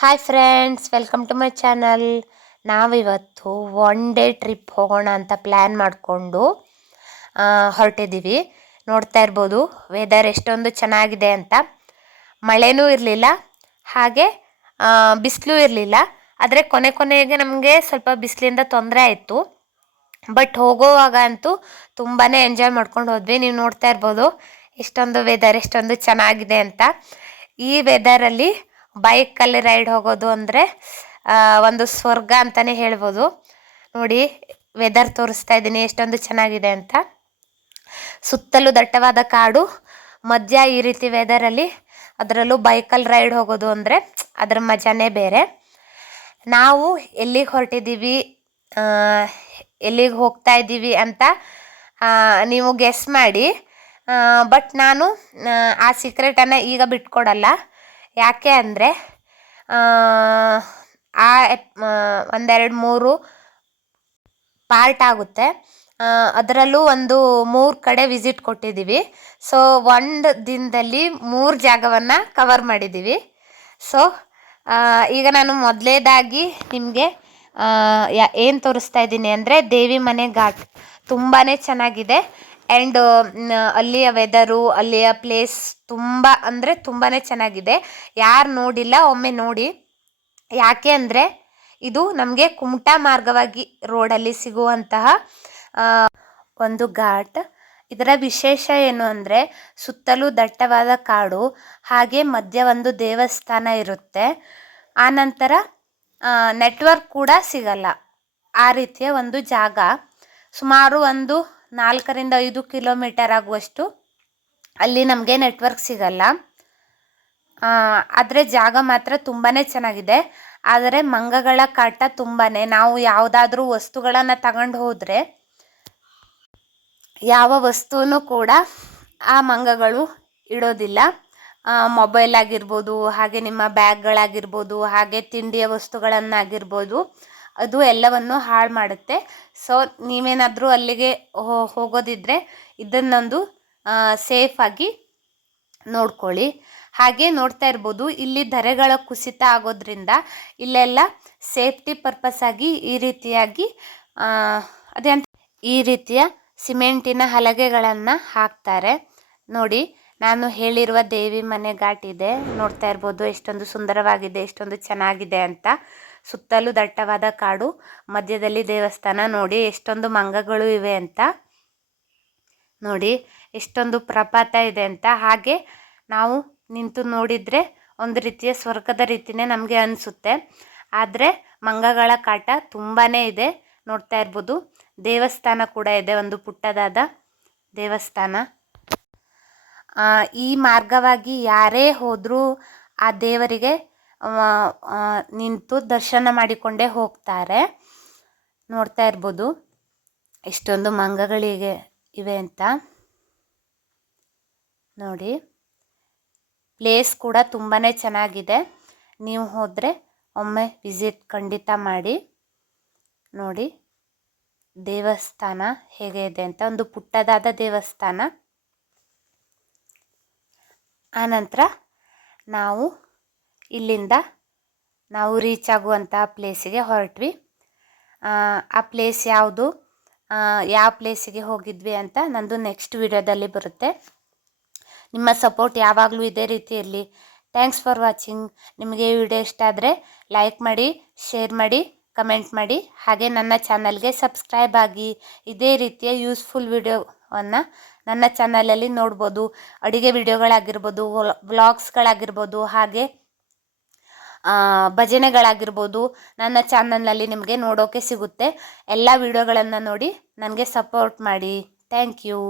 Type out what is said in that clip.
Hi friends, welcome to my channel. ನಾವಿವತ್ತು one day trip ಹೋಗೋಣ ಅಂತ ಪ್ಲ್ಯಾನ್ ಮಾಡಿಕೊಂಡು ಹೊರಟಿದ್ದೀವಿ. ನೋಡ್ತಾ ಇರ್ಬೋದು ವೆದರ್ ಎಷ್ಟೊಂದು ಚೆನ್ನಾಗಿದೆ ಅಂತ. ಮಳೆನೂ ಇರಲಿಲ್ಲ, ಹಾಗೆ ಬಿಸಿಲು ಇರಲಿಲ್ಲ. ಆದರೆ ಕೊನೆಗೆ ನಮಗೆ ಸ್ವಲ್ಪ ಬಿಸಿಲಿಂದ ತೊಂದರೆ ಆಯಿತು. ಬಟ್ ಹೋಗೋವಾಗ ಅಂತೂ ತುಂಬಾ ಎಂಜಾಯ್ ಮಾಡ್ಕೊಂಡು ಹೋದ್ವಿ. ನೀವು ನೋಡ್ತಾ ಇರ್ಬೋದು ಎಷ್ಟೊಂದು ವೆದರ್ ಎಷ್ಟೊಂದು ಚೆನ್ನಾಗಿದೆ ಅಂತ. ಈ ವೆದರಲ್ಲಿ ಬೈಕಲ್ಲಿ ರೈಡ್ ಹೋಗೋದು ಅಂದರೆ ಒಂದು ಸ್ವರ್ಗ ಅಂತಲೇ ಹೇಳ್ಬೋದು. ನೋಡಿ, ವೆದರ್ ತೋರಿಸ್ತಾ ಇದ್ದೀನಿ ಎಷ್ಟೊಂದು ಚೆನ್ನಾಗಿದೆ ಅಂತ. ಸುತ್ತಲೂ ದಟ್ಟವಾದ ಕಾಡು ಮಧ್ಯ ಈ ರೀತಿ ವೆದರಲ್ಲಿ, ಅದರಲ್ಲೂ ಬೈಕಲ್ಲಿ ರೈಡ್ ಹೋಗೋದು ಅಂದರೆ ಅದರ ಮಜಾನೇ ಬೇರೆ. ನಾವು ಎಲ್ಲಿಗೆ ಹೊರಟಿದ್ದೀವಿ, ಎಲ್ಲಿಗೆ ಹೋಗ್ತಾ ಇದ್ದೀವಿ ಅಂತ ನೀವು ಗೆಸ್ ಮಾಡಿ. ಬಟ್ ನಾನು ಆ ಸೀಕ್ರೆಟನ್ನು ಈಗ ಬಿಟ್ಕೊಡಲ್ಲ. ಯಾಕೆ ಅಂದರೆ ಒಂದೆರಡು ಮೂರು ಪಾರ್ಟ್ ಆಗುತ್ತೆ. ಅದರಲ್ಲೂ ಒಂದು 3 ಕಡೆ ವಿಸಿಟ್ ಕೊಟ್ಟಿದ್ದೀವಿ. ಸೊ ಒಂದು ದಿನದಲ್ಲಿ 3 ಜಾಗವನ್ನು ಕವರ್ ಮಾಡಿದ್ದೀವಿ. ಸೊ ಈಗ ನಾನು ಮೊದಲೇದಾಗಿ ನಿಮಗೆ ಏನು ತೋರಿಸ್ತಾ ಇದ್ದೀನಿ ಅಂದರೆ ದೇವಿ ಮನೆ ಘಾಟ್. ತುಂಬಾ ಚೆನ್ನಾಗಿದೆ. ಆ್ಯಂಡ್ ಅಲ್ಲಿಯ ವೆದರು, ಅಲ್ಲಿಯ ಪ್ಲೇಸ್ ತುಂಬ ಅಂದರೆ ತುಂಬಾ ಚೆನ್ನಾಗಿದೆ. ಯಾರು ನೋಡಿಲ್ಲ ಒಮ್ಮೆ ನೋಡಿ. ಯಾಕೆ ಅಂದರೆ ಇದು ನಮಗೆ ಕುಮಟಾ ಮಾರ್ಗವಾಗಿ ರೋಡಲ್ಲಿ ಸಿಗುವಂತಹ ಒಂದು ಘಾಟ್. ಇದರ ವಿಶೇಷ ಏನು ಅಂದರೆ ಸುತ್ತಲೂ ದಟ್ಟವಾದ ಕಾಡು, ಹಾಗೆ ಮಧ್ಯ ಒಂದು ದೇವಸ್ಥಾನ ಇರುತ್ತೆ. ಆನಂತರ ನೆಟ್ವರ್ಕ್ ಕೂಡ ಸಿಗಲ್ಲ, ಆ ರೀತಿಯ ಒಂದು ಜಾಗ. ಸುಮಾರು ಒಂದು 4ರಿಂದ 5 ಕಿಲೋಮೀಟರ್ ಆಗುವಷ್ಟು ಅಲ್ಲಿ ನಮಗೆ ನೆಟ್ವರ್ಕ್ ಸಿಗಲ್ಲ. ಆದರೆ ಜಾಗ ಮಾತ್ರ ತುಂಬಾ ಚೆನ್ನಾಗಿದೆ. ಆದರೆ ಮಂಗಗಳ ಕಾಟ ತುಂಬಾ. ನಾವು ಯಾವುದಾದ್ರೂ ವಸ್ತುಗಳನ್ನು ತಗೊಂಡು ಹೋದರೆ ಯಾವ ವಸ್ತುನೂ ಕೂಡ ಆ ಮಂಗಗಳು ಇಡೋದಿಲ್ಲ. ಮೊಬೈಲ್ ಆಗಿರ್ಬೋದು, ಹಾಗೆ ನಿಮ್ಮ ಬ್ಯಾಗ್ಗಳಾಗಿರ್ಬೋದು, ಹಾಗೆ ತಿಂಡಿಯ ವಸ್ತುಗಳನ್ನಾಗಿರ್ಬೋದು, ಅದು ಎಲ್ಲವನ್ನು ಹಾಳು ಮಾಡುತ್ತೆ. ಸೊ ನೀವೇನಾದರೂ ಅಲ್ಲಿಗೆ ಹೋಗೋದಿದ್ರೆ ಇದನ್ನೊಂದು ಸೇಫಾಗಿ ನೋಡ್ಕೊಳ್ಳಿ. ಹಾಗೆ ನೋಡ್ತಾ ಇರ್ಬೋದು ಇಲ್ಲಿ ಧರೆಗಳ ಕುಸಿತ ಆಗೋದ್ರಿಂದ ಇಲ್ಲೆಲ್ಲ ಸೇಫ್ಟಿ ಪರ್ಪಸ್ ಆಗಿ ಈ ರೀತಿಯಾಗಿ ಈ ರೀತಿಯ ಸಿಮೆಂಟಿನ ಹಲಗೆಗಳನ್ನು ಹಾಕ್ತಾರೆ. ನೋಡಿ, ನಾನು ಹೇಳಿರುವ ದೇವಿ ಮನೆ ಘಾಟ್ ಇದೆ. ನೋಡ್ತಾ ಇರ್ಬೋದು ಎಷ್ಟೊಂದು ಸುಂದರವಾಗಿದೆ, ಎಷ್ಟೊಂದು ಚೆನ್ನಾಗಿದೆ ಅಂತ. ಸುತ್ತಲೂ ದಟ್ಟವಾದ ಕಾಡು, ಮಧ್ಯದಲ್ಲಿ ದೇವಸ್ಥಾನ. ನೋಡಿ ಎಷ್ಟೊಂದು ಮಂಗಗಳು ಇವೆ ಅಂತ. ನೋಡಿ ಎಷ್ಟೊಂದು ಪ್ರಪಾತ ಇದೆ ಅಂತ. ಹಾಗೆ ನಾವು ನಿಂತು ನೋಡಿದರೆ ಒಂದು ರೀತಿಯ ಸ್ವರ್ಗದ ರೀತಿಯೇ ನಮಗೆ ಅನಿಸುತ್ತೆ. ಆದರೆ ಮಂಗಗಳ ಕಾಟ ತುಂಬಾ ಇದೆ. ನೋಡ್ತಾ ಇರ್ಬೋದು ದೇವಸ್ಥಾನ ಕೂಡ ಇದೆ, ಒಂದು ಪುಟ್ಟದಾದ ದೇವಸ್ಥಾನ. ಈ ಮಾರ್ಗವಾಗಿ ಯಾರೇ ಹೋದರೂ ಆ ದೇವರಿಗೆ ನಿಂತು ದರ್ಶನ ಮಾಡಿಕೊಂಡೇ ಹೋಗ್ತಾರೆ. ನೋಡ್ತಾ ಇರ್ಬೋದು ಎಷ್ಟೊಂದು ಮಂಗಗಳಿಗೆ ಇವೆ ಅಂತ. ನೋಡಿ, ಪ್ಲೇಸ್ ಕೂಡ ತುಂಬಾ ಚೆನ್ನಾಗಿದೆ. ನೀವು ಹೋದರೆ ಒಮ್ಮೆ ವಿಸಿಟ್ ಖಂಡಿತ ಮಾಡಿ. ನೋಡಿ ದೇವಸ್ಥಾನ ಹೇಗೆ ಇದೆ ಅಂತ, ಒಂದು ಪುಟ್ಟದಾದ ದೇವಸ್ಥಾನ. ಆನಂತರ ನಾವು ಇಲ್ಲಿಂದ ರೀಚ್ ಆಗುವಂತಹ ಪ್ಲೇಸಿಗೆ ಹೊರಟ್ವಿ. ಆ ಪ್ಲೇಸ್ ಯಾವುದು, ಯಾವ ಪ್ಲೇಸಿಗೆ ಹೋಗಿದ್ವಿ ಅಂತ ನಂದು ನೆಕ್ಸ್ಟ್ ವಿಡಿಯೋದಲ್ಲಿ ಬರುತ್ತೆ. ನಿಮ್ಮ ಸಪೋರ್ಟ್ ಯಾವಾಗಲೂ ಇದೇ ರೀತಿ ಇರಲಿ. Thanks for watching. ನಿಮಗೆ ಈ ವಿಡಿಯೋ ಇಷ್ಟ ಆದರೆ ಲೈಕ್ ಮಾಡಿ, ಶೇರ್ ಮಾಡಿ, ಕಮೆಂಟ್ ಮಾಡಿ. ಹಾಗೆ ನನ್ನ ಚಾನಲ್ಗೆ ಸಬ್ಸ್ಕ್ರೈಬ್ ಆಗಿ. ಇದೇ ರೀತಿಯ ಯೂಸ್ಫುಲ್ ವಿಡಿಯೋವನ್ನು ನನ್ನ ಚಾನಲಲ್ಲಿ ನೋಡ್ಬೋದು. ಅಡುಗೆ ವಿಡಿಯೋಗಳಾಗಿರ್ಬೋದು, ವ್ಲಾಗ್ಸ್ಗಳಾಗಿರ್ಬೋದು, ಹಾಗೆ ಭಜನೆಗಳಾಗಿರ್ಬೋದು ನನ್ನ ಚಾನಲ್ನಲ್ಲಿ ನಿಮಗೆ ನೋಡೋಕ್ಕೆ ಸಿಗುತ್ತೆ. ಎಲ್ಲ ವಿಡಿಯೋಗಳನ್ನು ನೋಡಿ ನನಗೆ ಸಪೋರ್ಟ್ ಮಾಡಿ. Thank you.